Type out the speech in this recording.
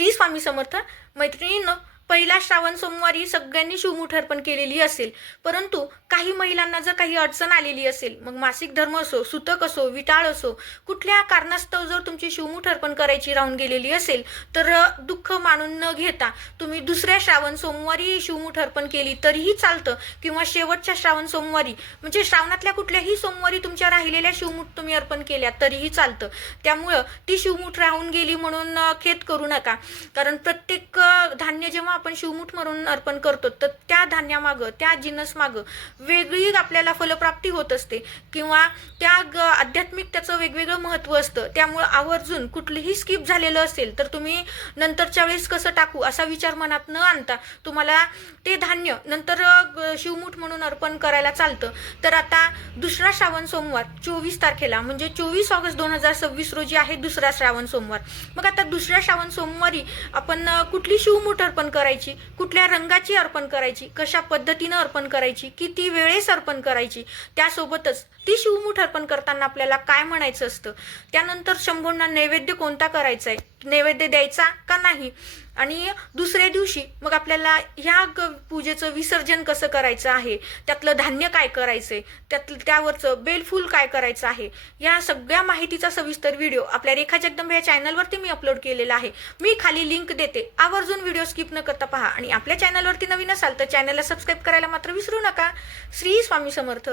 श्री स्वामी समर्थ. मैत्रिणींनो, पहिला श्रावण सोमवारी सगळ्यांनी शिवमुठ अर्पण केलेली असेल, परंतु काही महिलांना जर काही अडचण आलेली असेल, मग मासिक धर्म असो, सुतक असो, विटाळ असो, कुठल्या कारणास्तव जर तुमची शिवमुठ अर्पण करायची राहून गेलेली असेल, तर दुःख मानून न घेता तुम्ही दुसऱ्या श्रावण सोमवारी शिवमुठ अर्पण केली तरीही चालतं, किंवा शेवटच्या श्रावण सोमवारी म्हणजे श्रावणातल्या कुठल्याही सोमवारी तुमच्या राहिलेल्या शिवमुठ तुम्ही अर्पण केल्या तरीही चालतं. त्यामुळं ती शिवमुठ राहून गेली म्हणून खेद करू नका, कारण प्रत्येक धान्य जेव्हा आपण शिवमुठ म्हणून अर्पण करतो तर त्या धान्यामागं, त्या जिन्नस मागं वेगळी आपल्याला फलप्राप्ती होत असते, किंवा त्या आध्यात्मिक त्याचं वेगवेगळं महत्त्व असतं. त्यामुळं आवर्जून कुठलीही स्किप झालेलं असेल तर तुम्ही नंतरच्या वेळेस कसं टाकू असा विचार मनात न आणता तुम्हाला ते धान्य नंतर शिवमुठ म्हणून अर्पण करायला चालतं. तर आता दुसरा श्रावण सोमवार 24 तारखेला म्हणजे 24 ऑगस्ट 2026 रोजी आहे दुसरा श्रावण सोमवार. मग आता दुसऱ्या श्रावण सोमवारी आपण कुठली शिवमुठ अर्पण करायची, कुठल्या रंगाची अर्पण करायची, कशा पद्धतीनं अर्पण करायची, किती वेळेस अर्पण करायची, त्यासोबतच ती शिवमुठ अर्पण करताना आपल्याला काय म्हणायचं असतं, त्यानंतर शंभूंना नैवेद्य कोणता करायचा आहे, नैवेद्य द्यायचा का नाही, आणि दुसऱ्या दिवशी मग आपल्याला ह्या पूजेचं विसर्जन कसं करायचं आहे, त्यातलं धान्य काय करायचंय, त्यावरचं बेलफूल काय करायचं आहे, या सगळ्या माहितीचा सविस्तर व्हिडिओ आपल्या रेखा जगदंबे या चॅनलवरती मी अपलोड केलेला आहे. मी खाली लिंक देते, आवर्जून व्हिडिओ स्किप न करता पहा. आणि आपल्या चॅनलवरती नवीन असाल तर चॅनलला सबस्क्राईब करायला मात्र विसरू नका. श्री स्वामी समर्थ.